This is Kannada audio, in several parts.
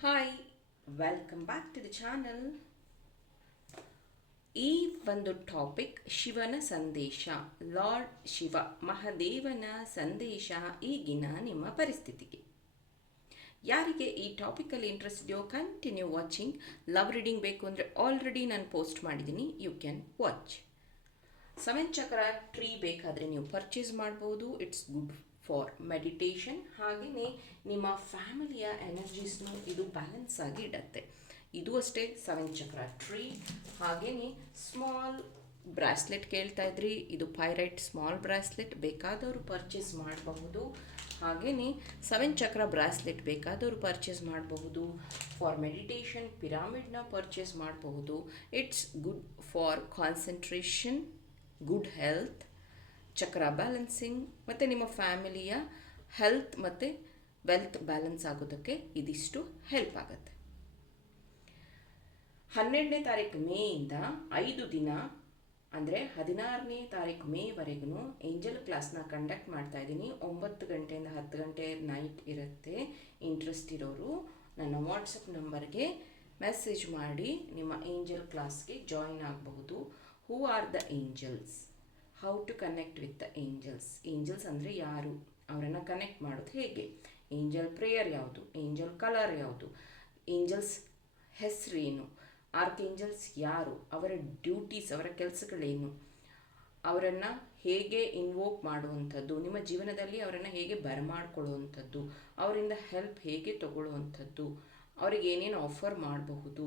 Hi, welcome back to the channel. ಈ ಒಂದು ಟಾಪಿಕ್ ಶಿವನ ಸಂದೇಶ, ಲಾರ್ಡ್ ಶಿವ ಮಹಾದೇವನ ಸಂದೇಶ ಈಗಿನ ನಿಮ್ಮ ಪರಿಸ್ಥಿತಿಗೆ. ಯಾರಿಗೆ ಈ ಟಾಪಿಕಲ್ಲಿ ಇಂಟ್ರೆಸ್ಟ್ ಇದೆಯೋ ಕಂಟಿನ್ಯೂ ವಾಚಿಂಗ್. ಲವ್ ರೀಡಿಂಗ್ ಬೇಕು ಅಂದರೆ ಆಲ್ರೆಡಿ ನಾನು ಪೋಸ್ಟ್ ಮಾಡಿದ್ದೀನಿ, ಯು ಕ್ಯಾನ್ ವಾಚ್. 7 ಚಕ್ರ ಟ್ರೀ ಬೇಕಾದರೆ ನೀವು ಪರ್ಚೇಸ್ ಮಾಡ್ಬೋದು. It's good for meditation. ಹಾಗೆಯೇ ನಿಮ್ಮ ಫ್ಯಾಮಿಲಿಯ ಎನರ್ಜೀಸ್ನು ಇದು ಬ್ಯಾಲೆನ್ಸ್ ಆಗಿ ಇಡತ್ತೆ. ಇದು ಅಷ್ಟೇ 7 ಚಕ್ರ ಟ್ರೀ. ಹಾಗೆಯೇ ಸ್ಮಾಲ್ ಬ್ರಾಸ್ಲೆಟ್ ಕೇಳ್ತಾ ಇದ್ರಿ, ಇದು ಪೈರೈಟ್ ಸ್ಮಾಲ್ ಬ್ರಾಸ್ಲೆಟ್ ಬೇಕಾದವರು ಪರ್ಚೇಸ್ ಮಾಡಬಹುದು. ಹಾಗೆಯೇ 7 ಚಕ್ರ ಬ್ರಾಸ್ಲೆಟ್ ಬೇಕಾದವರು ಪರ್ಚೇಸ್ ಮಾಡಬಹುದು. ಫಾರ್ ಮೆಡಿಟೇಷನ್ ಪಿರಾಮಿಡ್ನ ಪರ್ಚೇಸ್ ಮಾಡಬಹುದು. It's good for concentration, good health, ಚಕ್ರ ಬ್ಯಾಲೆನ್ಸಿಂಗ್ ಮತ್ತು ನಿಮ್ಮ ಫ್ಯಾಮಿಲಿಯ ಹೆಲ್ತ್ ಮತ್ತು ವೆಲ್ತ್ ಬ್ಯಾಲೆನ್ಸ್ ಆಗೋದಕ್ಕೆ ಇದಿಷ್ಟು ಹೆಲ್ಪ್ ಆಗುತ್ತೆ. 12ನೇ ತಾರೀಕು ಮೇಯಿಂದ 5 ದಿನ ಅಂದರೆ 16ನೇ ತಾರೀಕು ಮೇವರೆಗೂ ಏಂಜಲ್ ಕ್ಲಾಸ್ನ ಕಂಡಕ್ಟ್ ಮಾಡ್ತಾ ಇದ್ದೀನಿ. 9 ಗಂಟೆಯಿಂದ 10 ಗಂಟೆ ನೈಟ್ ಇರುತ್ತೆ. ಇಂಟ್ರೆಸ್ಟ್ ಇರೋರು ನನ್ನ ವಾಟ್ಸಪ್ ನಂಬರ್ಗೆ ಮೆಸೇಜ್ ಮಾಡಿ ನಿಮ್ಮ ಏಂಜಲ್ ಕ್ಲಾಸ್ಗೆ ಜಾಯಿನ್ ಆಗಬಹುದು. Who are the angels, how to connect with the angels. Angels ಅಂದರೆ ಯಾರು, ಅವರನ್ನು ಕನೆಕ್ಟ್ ಮಾಡೋದು ಹೇಗೆ, ಏಂಜಲ್ ಪ್ರೇಯರ್ ಯಾವುದು, ಏಂಜಲ್ ಕಲರ್ ಯಾವುದು, ಏಂಜಲ್ಸ್ ಹೆಸರೇನು, ಆರ್ಕ್ ಏಂಜಲ್ಸ್ ಯಾರು, ಅವರ ಡ್ಯೂಟೀಸ್, ಅವರ ಕೆಲಸಗಳೇನು, ಅವರನ್ನು ಹೇಗೆ ಇನ್ವೋಕ್ ಮಾಡುವಂಥದ್ದು, ನಿಮ್ಮ ಜೀವನದಲ್ಲಿ ಅವರನ್ನು ಹೇಗೆ ಬರಮಾಡ್ಕೊಳ್ಳುವಂಥದ್ದು, ಅವರಿಂದ ಹೆಲ್ಪ್ ಹೇಗೆ ತಗೊಳ್ಳುವಂಥದ್ದು, ಅವರಿಗೆ ಏನೇನು ಆಫರ್ ಮಾಡಬಹುದು,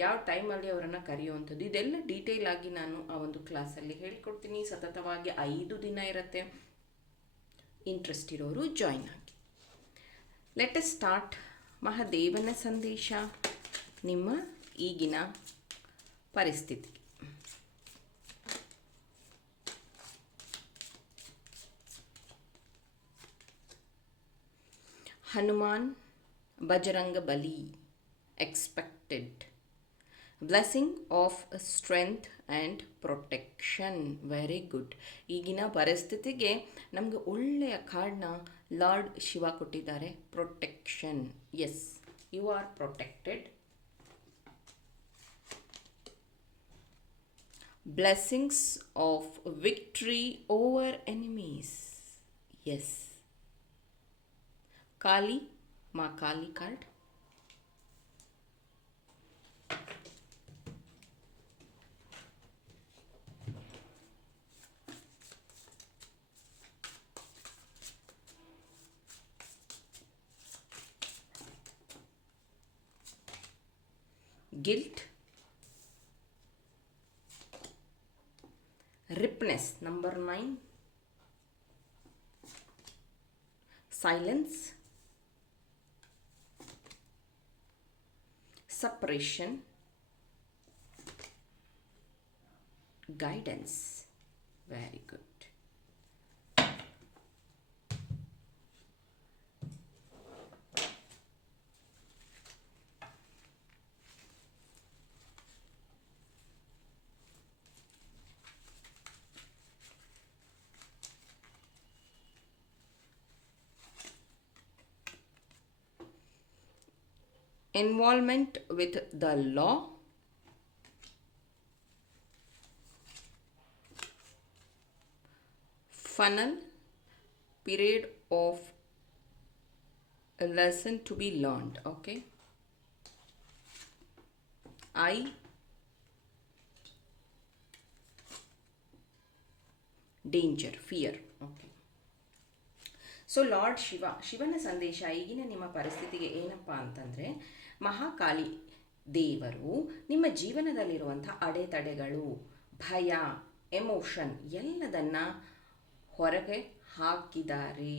ಯಾವ ಟೈಮಲ್ಲಿ ಅವರನ್ನು ಕರೆಯುವಂಥದ್ದು, ಇದೆಲ್ಲ ಡೀಟೇಲ್ ಆಗಿ ನಾನು ಆ ಒಂದು ಕ್ಲಾಸಲ್ಲಿ ಹೇಳಿಕೊಡ್ತೀನಿ. ಸತತವಾಗಿ 5 ದಿನ ಇರುತ್ತೆ. ಇಂಟ್ರೆಸ್ಟ್ ಇರೋರು ಜಾಯಿನ್ ಆಗಿ. Let us start. ಮಹಾದೇವನ ಸಂದೇಶ ನಿಮ್ಮ ಈಗಿನ ಪರಿಸ್ಥಿತಿ. Hanuman, Bajrang Bali, expected blessing of strength and protection. Very good. ಈಗಿನ ಪರಿಸ್ಥಿತಿಗೆ ನಮಗೆ ಒಳ್ಳೆಯ ಕಾರ್ಡ್ನ ಲಾರ್ಡ್ ಶಿವ ಕೊಟ್ಟಿದ್ದಾರೆ. Protection. Yes, you are protected. Blessings of victory over enemies. Yes. Kali, Maa Kali card. Guilt, ripness, number 9, silence, separation, guidance. Very good. Involvement with the law, funnel, period of a lesson to be learned. Okay. I, danger, fear. Okay. So lord ಶಿವನ ಸಂದೇಶ ಈಗಿನ ನಿಮ್ಮ ಪರಿಸ್ಥಿತಿಗೆ ಏನಪ್ಪ ಅಂತಂದರೆ, ಮಹಾಕಾಳಿ ದೇವರು ನಿಮ್ಮ ಜೀವನದಲ್ಲಿರುವಂಥ ಅಡೆತಡೆಗಳು, ಭಯ, ಎಮೋಷನ್ ಎಲ್ಲದನ್ನು ಹೊರಗೆ ಹಾಕಿದ್ದಾರೆ.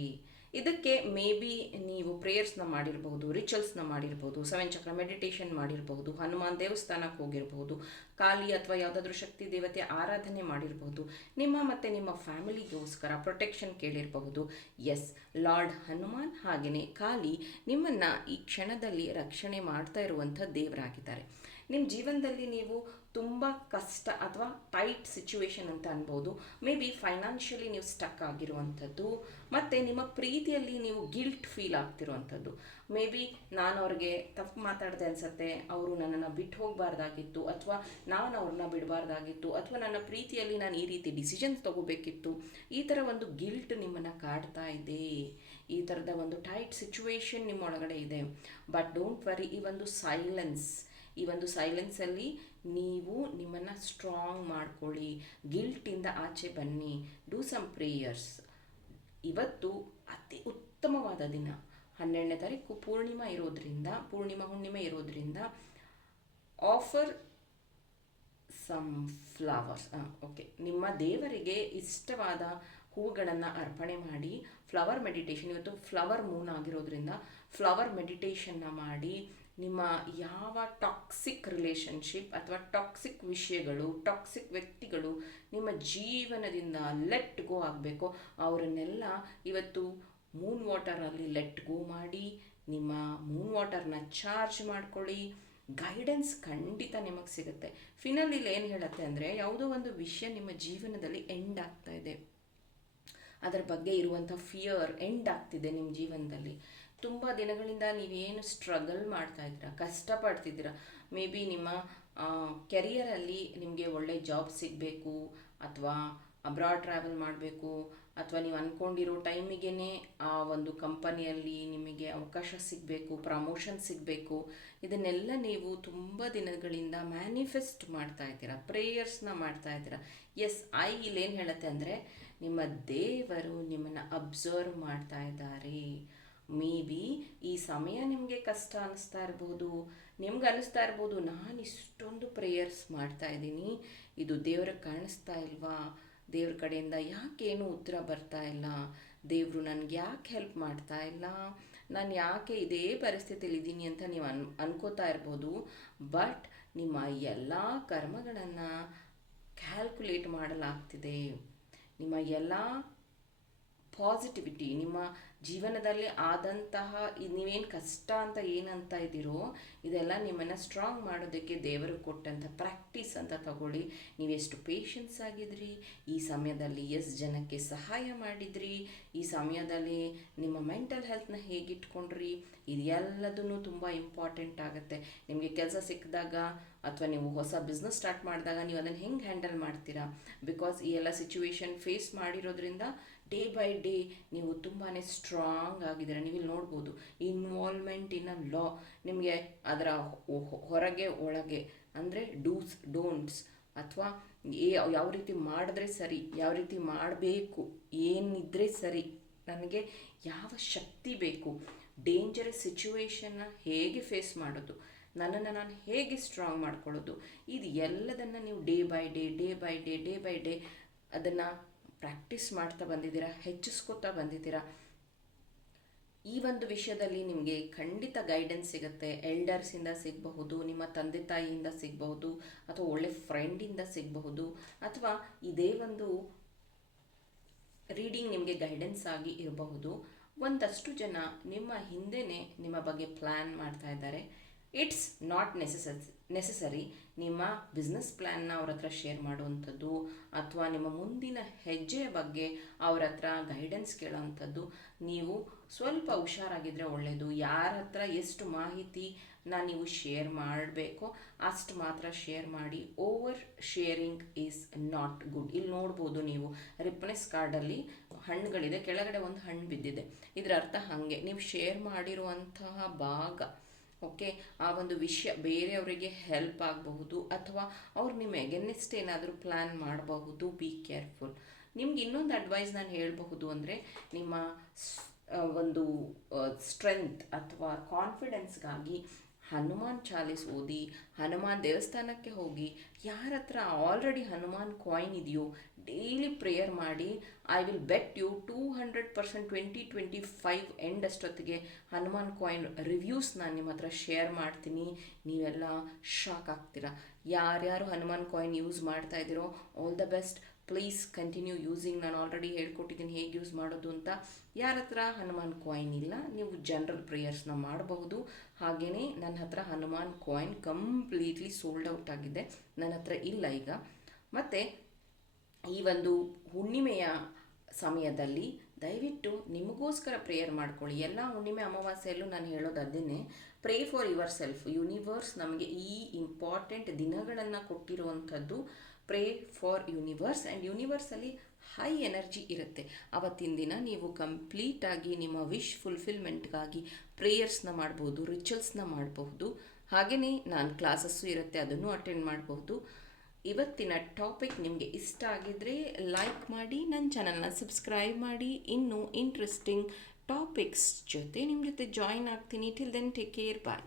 ಇದಕ್ಕೆ ಮೇ ಬಿ ನೀವು ಪ್ರೇಯರ್ಸ್ನ ಮಾಡಿರ್ಬೋದು, ರಿಚುವಲ್ಸ್ನ ಮಾಡಿರ್ಬೋದು, 7 ಚಕ್ರ ಮೆಡಿಟೇಷನ್ ಮಾಡಿರ್ಬೋದು, ಹನುಮಾನ್ ದೇವಸ್ಥಾನಕ್ಕೆ ಹೋಗಿರ್ಬೋದು, ಕಾಳಿ ಅಥವಾ ಯಾವುದಾದ್ರೂ ಶಕ್ತಿ ದೇವತೆ ಆರಾಧನೆ ಮಾಡಿರ್ಬೋದು, ನಿಮ್ಮ ಮತ್ತು ನಿಮ್ಮ ಫ್ಯಾಮಿಲಿಗೋಸ್ಕರ ಪ್ರೊಟೆಕ್ಷನ್ ಕೇಳಿರಬಹುದು. ಎಸ್, ಲಾರ್ಡ್ ಹನುಮಾನ್ ಹಾಗೆಯೇ ಕಾಳಿ ನಿಮ್ಮನ್ನು ಈ ಕ್ಷಣದಲ್ಲಿ ರಕ್ಷಣೆ ಮಾಡ್ತಾ ಇರುವಂಥ ದೇವರಾಗಿದ್ದಾರೆ. ನಿಮ್ಮ ಜೀವನದಲ್ಲಿ ನೀವು ತುಂಬ ಕಷ್ಟ ಅಥವಾ ಟೈಟ್ ಸಿಚುವೇಶನ್ ಅಂತ ಅನ್ಬೋದು. ಮೇ ಬಿ ಫೈನಾನ್ಷಿಯಲಿ ನೀವು ಸ್ಟಕ್ ಆಗಿರುವಂಥದ್ದು, ಮತ್ತು ನಿಮ್ಮ ಪ್ರೀತಿಯಲ್ಲಿ ನೀವು ಗಿಲ್ಟ್ ಫೀಲ್ ಆಗ್ತಿರುವಂಥದ್ದು. ಮೇ ಬಿ ನಾನು ಅವ್ರಿಗೆ ತಪ್ಪು ಮಾತಾಡಿದೆ ಅನಿಸುತ್ತೆ, ಅವರು ನನ್ನನ್ನು ಬಿಟ್ಟು ಹೋಗಬಾರ್ದಾಗಿತ್ತು, ಅಥವಾ ನಾನು ಅವ್ರನ್ನ ಬಿಡಬಾರ್ದಾಗಿತ್ತು, ಅಥವಾ ನನ್ನ ಪ್ರೀತಿಯಲ್ಲಿ ನಾನು ಈ ರೀತಿ ಡಿಸಿಷನ್ಸ್ ತೊಗೋಬೇಕಿತ್ತು. ಈ ಥರ ಒಂದು ಗಿಲ್ಟ್ ನಿಮ್ಮನ್ನು ಕಾಡ್ತಾ ಇದೆ. ಈ ಥರದ ಒಂದು ಟೈಟ್ ಸಿಚುವೇಶನ್ ನಿಮ್ಮ ಒಳಗಡೆ ಇದೆ. ಬಟ್ ಡೋಂಟ್ ವರಿ, ಈ ಒಂದು ಸೈಲೆನ್ಸಲ್ಲಿ ನೀವು ನಿಮ್ಮನ್ನು ಸ್ಟ್ರಾಂಗ್ ಮಾಡ್ಕೊಳ್ಳಿ. ಗಿಲ್ಟಿಂದ ಆಚೆ ಬನ್ನಿ. Do some prayers. ಇವತ್ತು ಅತಿ ಉತ್ತಮವಾದ ದಿನ. 12ನೇ ತಾರೀಕು ಪೂರ್ಣಿಮಾ ಹುಣ್ಣಿಮೆ ಇರೋದ್ರಿಂದ ಆಫರ್ ಸಮ್ ಫ್ಲವರ್ಸ್. ಓಕೆ, ನಿಮ್ಮ ದೇವರಿಗೆ ಇಷ್ಟವಾದ ಹೂಗಳನ್ನು ಅರ್ಪಣೆ ಮಾಡಿ ಫ್ಲವರ್ ಮೆಡಿಟೇಷನ್. ಇವತ್ತು ಫ್ಲವರ್ ಮೂನ್ ಆಗಿರೋದ್ರಿಂದ ಫ್ಲವರ್ ಮೆಡಿಟೇಷನ್ನ ಮಾಡಿ ನಿಮ್ಮ ಯಾವ ಟಾಕ್ಸಿಕ್ ರಿಲೇಷನ್ಶಿಪ್ ಅಥವಾ ಟಾಕ್ಸಿಕ್ ವಿಷಯಗಳು, ಟಾಕ್ಸಿಕ್ ವ್ಯಕ್ತಿಗಳು ನಿಮ್ಮ ಜೀವನದಿಂದ ಲೆಟ್ ಗೋ ಆಗಬೇಕು, ಅವರನ್ನೆಲ್ಲ ಇವತ್ತು ಮೂನ್ ವಾಟರಲ್ಲಿ ಲೆಟ್ ಗೋ ಮಾಡಿ ನಿಮ್ಮ ಮೂನ್ ವಾಟರ್ನ ಚಾರ್ಜ್ ಮಾಡ್ಕೊಳ್ಳಿ. ಗೈಡೆನ್ಸ್ ಖಂಡಿತ ನಿಮಗೆ ಸಿಗುತ್ತೆ. ಫಿನಲ್ ಇಲ್ಲಿ ಏನು ಹೇಳುತ್ತೆ ಅಂದರೆ, ಯಾವುದೋ ಒಂದು ವಿಷಯ ನಿಮ್ಮ ಜೀವನದಲ್ಲಿ ಎಂಡ್ ಆಗ್ತಾ ಇದೆ, ಅದರ ಬಗ್ಗೆ ಇರುವಂಥ ಫಿಯರ್ ಎಂಡ್ ಆಗ್ತಿದೆ ನಿಮ್ಮ ಜೀವನದಲ್ಲಿ. ತುಂಬ ದಿನಗಳಿಂದ ನೀವೇನು ಸ್ಟ್ರಗಲ್ ಮಾಡ್ತಾ ಇದ್ದೀರಾ, ಕಷ್ಟಪಡ್ತಿದ್ದೀರಾ. ಮೇ ಬಿ ನಿಮ್ಮ ಕೆರಿಯರಲ್ಲಿ ನಿಮಗೆ ಒಳ್ಳೆ ಜಾಬ್ ಸಿಗಬೇಕು, ಅಥವಾ ಅಬ್ರಾಡ್ ಟ್ರಾವೆಲ್ ಮಾಡಬೇಕು, ಅಥವಾ ನೀವು ಅಂದ್ಕೊಂಡಿರೋ ಟೈಮಿಗೆ ಆ ಒಂದು ಕಂಪನಿಯಲ್ಲಿ ನಿಮಗೆ ಅವಕಾಶ ಸಿಗಬೇಕು, ಪ್ರಮೋಷನ್ ಸಿಗಬೇಕು. ಇದನ್ನೆಲ್ಲ ನೀವು ತುಂಬ ದಿನಗಳಿಂದ ಮ್ಯಾನಿಫೆಸ್ಟ್ ಮಾಡ್ತಾ ಇದ್ದೀರಾ, ಪ್ರೇಯರ್ಸ್ನ ಮಾಡ್ತಾ ಇದ್ದೀರಾ. ಎಸ್, ಇಲ್ಲೇನು ಹೇಳುತ್ತೆ ಅಂದರೆ, ನಿಮ್ಮ ದೇವರು ನಿಮ್ಮನ್ನು ಅಬ್ಸರ್ವ್ ಮಾಡ್ತಾ ಇದ್ದಾರೆ. ಮೇ ಬಿ ಈ ಸಮಯ ನಿಮಗೆ ಕಷ್ಟ ಅನ್ನಿಸ್ತಾ ಇರ್ಬೋದು, ನಿಮ್ಗೆ ಅನ್ನಿಸ್ತಾ ಇರ್ಬೋದು, ನಾನು ಇಷ್ಟೊಂದು ಪ್ರೇಯರ್ಸ್ ಮಾಡ್ತಾ ಇದ್ದೀನಿ, ಇದು ದೇವ್ರಿಗೆ ಕಾಣಿಸ್ತಾ ಇಲ್ವಾ, ದೇವ್ರ ಕಡೆಯಿಂದ ಯಾಕೇನು ಉತ್ತರ ಬರ್ತಾ ಇಲ್ಲ, ದೇವರು ನನಗೆ ಯಾಕೆ ಹೆಲ್ಪ್ ಮಾಡ್ತಾ ಇಲ್ಲ, ನಾನು ಯಾಕೆ ಇದೇ ಪರಿಸ್ಥಿತಿಯಲ್ಲಿ ಇದ್ದೀನಿ ಅಂತ ನೀವು ಅನ್ಕೋತಾ ಇರ್ಬೋದು. ಬಟ್ ನಿಮ್ಮ ಎಲ್ಲ ಕರ್ಮಗಳನ್ನು ಕ್ಯಾಲ್ಕುಲೇಟ್ ಮಾಡಲಾಗ್ತಿದೆ. ನಿಮ್ಮ ಎಲ್ಲ ಪಾಸಿಟಿವಿಟಿ, ನಿಮ್ಮ ಜೀವನದಲ್ಲಿ ಆದಂತಹ ನೀವೇನು ಕಷ್ಟ ಅಂತ ಏನಂತ ಇದ್ದೀರೋ, ಇದೆಲ್ಲ ನಿಮ್ಮನ್ನು ಸ್ಟ್ರಾಂಗ್ ಮಾಡೋದಕ್ಕೆ ದೇವರು ಕೊಟ್ಟಂಥ ಪ್ರಾಕ್ಟೀಸ್ ಅಂತ ತಗೊಳ್ಳಿ. ನೀವೆಷ್ಟು ಪೇಷನ್ಸ್ ಆಗಿದ್ರಿ, ಈ ಸಮಯದಲ್ಲಿ ಎಷ್ಟು ಜನಕ್ಕೆ ಸಹಾಯ ಮಾಡಿದ್ರಿ, ಈ ಸಮಯದಲ್ಲಿ ನಿಮ್ಮ ಮೆಂಟಲ್ ಹೆಲ್ತ್ನ ಹೇಗಿಟ್ಕೊಂಡ್ರಿ, ಇದೆಲ್ಲದೂ ತುಂಬ ಇಂಪಾರ್ಟೆಂಟ್ ಆಗುತ್ತೆ. ನಿಮಗೆ ಕೆಲಸ ಸಿಕ್ಕಿದಾಗ ಅಥವಾ ನೀವು ಹೊಸ ಬಿಸ್ನೆಸ್ ಸ್ಟಾರ್ಟ್ ಮಾಡಿದಾಗ ನೀವು ಅದನ್ನು ಹೆಂಗೆ ಹ್ಯಾಂಡಲ್ ಮಾಡ್ತೀರಾ. ಬಿಕಾಸ್ ಈ ಎಲ್ಲ ಸಿಚುವೇಶನ್ ಫೇಸ್ ಮಾಡಿರೋದ್ರಿಂದ ಡೇ ಬೈ ಡೇ ನೀವು ತುಂಬಾ ಸ್ಟ್ರಾಂಗ್ ಆಗಿದ್ದೀರಾ. ನೀವು ಇಲ್ಲಿ ನೋಡ್ಬೋದು, ಇನ್ವಾಲ್ವ್ಮೆಂಟ್ ಇನ್ ಅ ಲಾ. ನಿಮಗೆ ಅದರ ಹೊರಗೆ ಒಳಗೆ ಅಂದರೆ ಡೂಸ್ ಡೋಂಟ್ಸ್, ಅಥವಾ ಯಾವ ರೀತಿ ಮಾಡಿದ್ರೆ ಸರಿ, ಯಾವ ರೀತಿ ಮಾಡಬೇಕು, ಏನಿದ್ರೆ ಸರಿ, ನನಗೆ ಯಾವ ಶಕ್ತಿ ಬೇಕು, ಡೇಂಜರಸ್ ಸಿಚುವೇಶನ್ನ ಹೇಗೆ ಫೇಸ್ ಮಾಡೋದು, ನನ್ನನ್ನು ನಾನು ಹೇಗೆ ಸ್ಟ್ರಾಂಗ್ ಮಾಡ್ಕೊಳ್ಳೋದು, ಇದು ಎಲ್ಲದನ್ನು ನೀವು ಡೇ ಬೈ ಡೇ ಅದನ್ನು ಪ್ರಾಕ್ಟೀಸ್ ಮಾಡ್ತಾ ಬಂದಿದ್ದೀರಾ, ಹೆಚ್ಚಿಸ್ಕೊತಾ ಬಂದಿದ್ದೀರಾ. ಈ ಒಂದು ವಿಷಯದಲ್ಲಿ ನಿಮಗೆ ಖಂಡಿತ ಗೈಡೆನ್ಸ್ ಸಿಗುತ್ತೆ. ಎಲ್ಡರ್ಸಿಂದ ಸಿಗಬಹುದು, ನಿಮ್ಮ ತಂದೆ ತಾಯಿಯಿಂದ ಸಿಗಬಹುದು, ಅಥವಾ ಒಳ್ಳೆ ಫ್ರೆಂಡಿಂದ ಸಿಗಬಹುದು, ಅಥವಾ ಇದೇ ಒಂದು ರೀಡಿಂಗ್ ನಿಮಗೆ ಗೈಡೆನ್ಸ್ ಆಗಿ ಇರಬಹುದು. ಒಂದಷ್ಟು ಜನ ನಿಮ್ಮ ಹಿಂದೆನೇ ನಿಮ್ಮ ಬಗ್ಗೆ ಪ್ಲ್ಯಾನ್ ಮಾಡ್ತಾ ಇದ್ದಾರೆ. ಇಟ್ಸ್ ನಾಟ್ ನೆಸಸರಿ ನಿಮ್ಮ ಬಿಸ್ನೆಸ್ ಪ್ಲ್ಯಾನ್ನ ಅವ್ರ ಹತ್ರ ಶೇರ್ ಮಾಡುವಂಥದ್ದು, ಅಥವಾ ನಿಮ್ಮ ಮುಂದಿನ ಹೆಜ್ಜೆಯ ಬಗ್ಗೆ ಅವ್ರ ಹತ್ರ ಗೈಡೆನ್ಸ್ ಕೇಳೋವಂಥದ್ದು. ನೀವು ಸ್ವಲ್ಪ ಹುಷಾರಾಗಿದ್ದರೆ ಒಳ್ಳೆಯದು. ಯಾರ ಹತ್ರ ಎಷ್ಟು ಮಾಹಿತಿನ ನೀವು ಶೇರ್ ಮಾಡಬೇಕೋ ಅಷ್ಟು ಮಾತ್ರ ಶೇರ್ ಮಾಡಿ. Oversharing is not good. ಇಲ್ಲಿ ನೋಡ್ಬೋದು ನೀವು, ರಿಪ್ನೆಸ್ ಕಾರ್ಡಲ್ಲಿ ಹಣ್ಣುಗಳಿದೆ, ಕೆಳಗಡೆ ಒಂದು ಹಣ್ಣು ಬಿದ್ದಿದೆ. ಇದರ ಅರ್ಥ ಹಾಗೆ ನೀವು ಶೇರ್ ಮಾಡಿರುವಂತಹ ಭಾಗ, ಓಕೆ, ಆ ಒಂದು ವಿಷಯ ಬೇರೆಯವರಿಗೆ ಹೆಲ್ಪ್ ಆಗಬಹುದು, ಅಥವಾ ಅವ್ರು ನಿಮ್ಮ ಎಗೇನ್ಸ್ಟ್ ಏನಾದರೂ ಪ್ಲ್ಯಾನ್ ಮಾಡಬಹುದು. Be careful. ನಿಮ್ಗೆ ಇನ್ನೊಂದು ಅಡ್ವೈಸ್ ನಾನು ಹೇಳಬಹುದು ಅಂದರೆ, ನಿಮ್ಮ ಒಂದು ಸ್ಟ್ರೆಂತ್ ಅಥವಾ ಕಾನ್ಫಿಡೆನ್ಸ್ಗಾಗಿ ಹನುಮಾನ್ ಚಾಲೀಸ್ ಓದಿ, ಹನುಮಾನ್ ದೇವಸ್ಥಾನಕ್ಕೆ ಹೋಗಿ, ಯಾರ ಹತ್ರ ಆಲ್ರೆಡಿ ಹನುಮಾನ್ ಕಾಯಿನ್ ಇದೆಯೋ ಡೈಲಿ ಪ್ರೇಯರ್ ಮಾಡಿ. I will bet you 200% 2025 end ಅಷ್ಟೊತ್ತಿಗೆ ಹನುಮಾನ್ ಕಾಯಿನ್ ರಿವ್ಯೂಸ್ ನಾನು ನಿಮ್ಮ ಹತ್ರ ಶೇರ್ ಮಾಡ್ತೀನಿ. ನೀವೆಲ್ಲ ಶಾಕ್ ಆಗ್ತೀರಾ. ಯಾರ್ಯಾರು ಹನುಮಾನ್ ಕಾಯಿನ್ ಯೂಸ್ ಮಾಡ್ತಾ ಇದ್ದೀರೋ, all the best. Please continue using. ನಾನು ಆಲ್ರೆಡಿ ಹೇಳ್ಕೊಟ್ಟಿದ್ದೀನಿ ಹೇಗೆ ಯೂಸ್ ಮಾಡೋದು ಅಂತ. ಯಾರ ಹತ್ರ ಹನುಮಾನ್ ಕಾಯಿನ್ ಇಲ್ಲ, ನೀವು ಜನರಲ್ ಪ್ರೇಯರ್ಸ್ನ ಮಾಡಬಹುದು. ಹಾಗೆಯೇ ನನ್ನ ಹತ್ರ Hanuman coin completely sold out ಆಗಿದೆ, ನನ್ನ ಹತ್ರ ಇಲ್ಲ ಈಗ. ಮತ್ತು ಈ ಒಂದು ಹುಣ್ಣಿಮೆಯ ಸಮಯದಲ್ಲಿ ದಯವಿಟ್ಟು ನಿಮಗೋಸ್ಕರ ಪ್ರೇಯರ್ ಮಾಡ್ಕೊಳ್ಳಿ. ಎಲ್ಲ ಹುಣ್ಣಿಮೆ ಅಮಾವಾಸ್ಯೆಯಲ್ಲೂ ನಾನು ಹೇಳೋದು ಅದನ್ನೇ, pray for yourself. Universe ನಮಗೆ ಈ ಇಂಪಾರ್ಟೆಂಟ್ ದಿನಗಳನ್ನು ಕೊಟ್ಟಿರುವಂಥದ್ದು. ಪ್ರೇ ಫಾರ್ ಯೂನಿವರ್ಸ್, ಆ್ಯಂಡ್ ಯೂನಿವರ್ಸಲ್ಲಿ ಹೈ ಎನರ್ಜಿ ಇರುತ್ತೆ. ಅವತ್ತಿನ ದಿನ ನೀವು ಕಂಪ್ಲೀಟಾಗಿ ನಿಮ್ಮ ವಿಶ್ ಫುಲ್ಫಿಲ್ಮೆಂಟ್ಗಾಗಿ ಪ್ರೇಯರ್ಸ್ನ ಮಾಡ್ಬೋದು, ರಿಚುವಲ್ಸ್ನ ಮಾಡಬಹುದು. ಹಾಗೆಯೇ ನಾನು ಕ್ಲಾಸಸ್ಸು ಇರುತ್ತೆ, ಅದನ್ನು ಅಟೆಂಡ್ ಮಾಡಬಹುದು. ಇವತ್ತಿನ ಟಾಪಿಕ್ ನಿಮಗೆ ಇಷ್ಟ ಆಗಿದ್ದರೆ ಲೈಕ್ ಮಾಡಿ, ನನ್ನ ಚಾನಲ್ನ ಸಬ್ಸ್ಕ್ರೈಬ್ ಮಾಡಿ. ಇನ್ನೂ ಇಂಟ್ರೆಸ್ಟಿಂಗ್ ಟಾಪಿಕ್ಸ್ ಜೊತೆ ನಿಮ್ಮ ಜೊತೆ ಜಾಯಿನ್ ಆಗ್ತೀನಿ. ಟಿಲ್ ದೆನ್ ಟೇಕ್ ಕೇರ್, ಬಾಯ್.